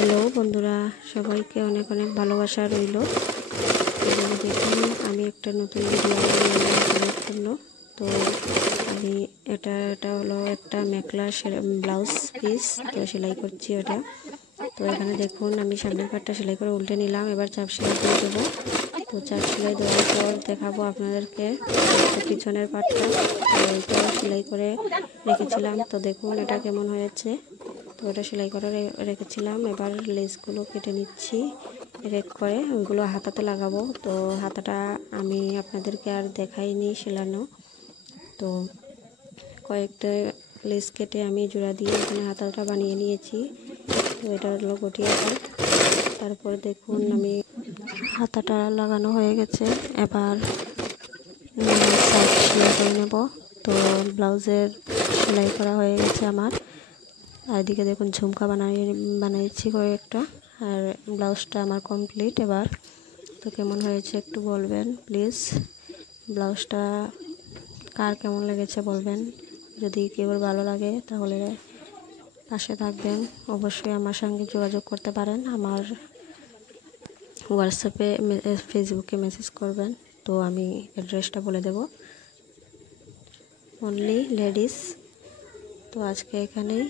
Hello বন্ধুরা, সবাইকে অনেক অনেক ভালোবাসা রইল। দেখুন, আমি একটা নতুন ভিডিও আপনাদের জন্য। তো আমি এটা হলো একটা মেখলা ব্লাউজ পিস, তো সেলাই করছি ওটা। তো এখানে দেখুন, আমি সামনের পাটটা সেলাই করে উল্টে নিলাম। এবার চাপ সেলাই দিয়ে দেবো। তো চাপ সেলাই দেওয়ার পর দেখাবো আপনাদেরকে পিছনের পাটটা। তো এটাও সেলাই করে রেখেছিলাম। তো দেখুন এটা কেমন হয়েছে। তো ওটা সেলাই করে রেখেছিলাম। এবার লেসগুলো কেটে নিচ্ছি রেক করে, ওইগুলো হাতাতে লাগাবো। তো হাতাটা আমি আপনাদেরকে আর দেখাইনি সেলানো। তো কয়েকটা লেস কেটে আমি জোড়া দিয়ে এখানে হাতাটা বানিয়ে নিয়েছি। তো এটা হলো গটিয়া পাট। তারপর দেখুন আমি হাতাটা লাগানো হয়ে গেছে। এবার সাইড সেলাই করে নেব। তো ব্লাউজের সেলাই করা হয়ে গেছে আমার। আর এদিকে দেখুন ঝুমকা বানিয়েছি কয়েকটা। আর ব্লাউজটা আমার কমপ্লিট এবার। তো কেমন হয়েছে একটু বলবেন প্লিজ। ব্লাউজটা কার কেমন লেগেছে বলবেন। যদি কেউ ভালো লাগে তাহলে পাশে থাকবেন। অবশ্যই আমার সঙ্গে যোগাযোগ করতে পারেন। আমার হোয়াটসঅ্যাপে ফেসবুকে মেসেজ করবেন। তো আমি অ্যাড্রেসটা বলে দেব। Only ladies. তো আজকে এখানেই।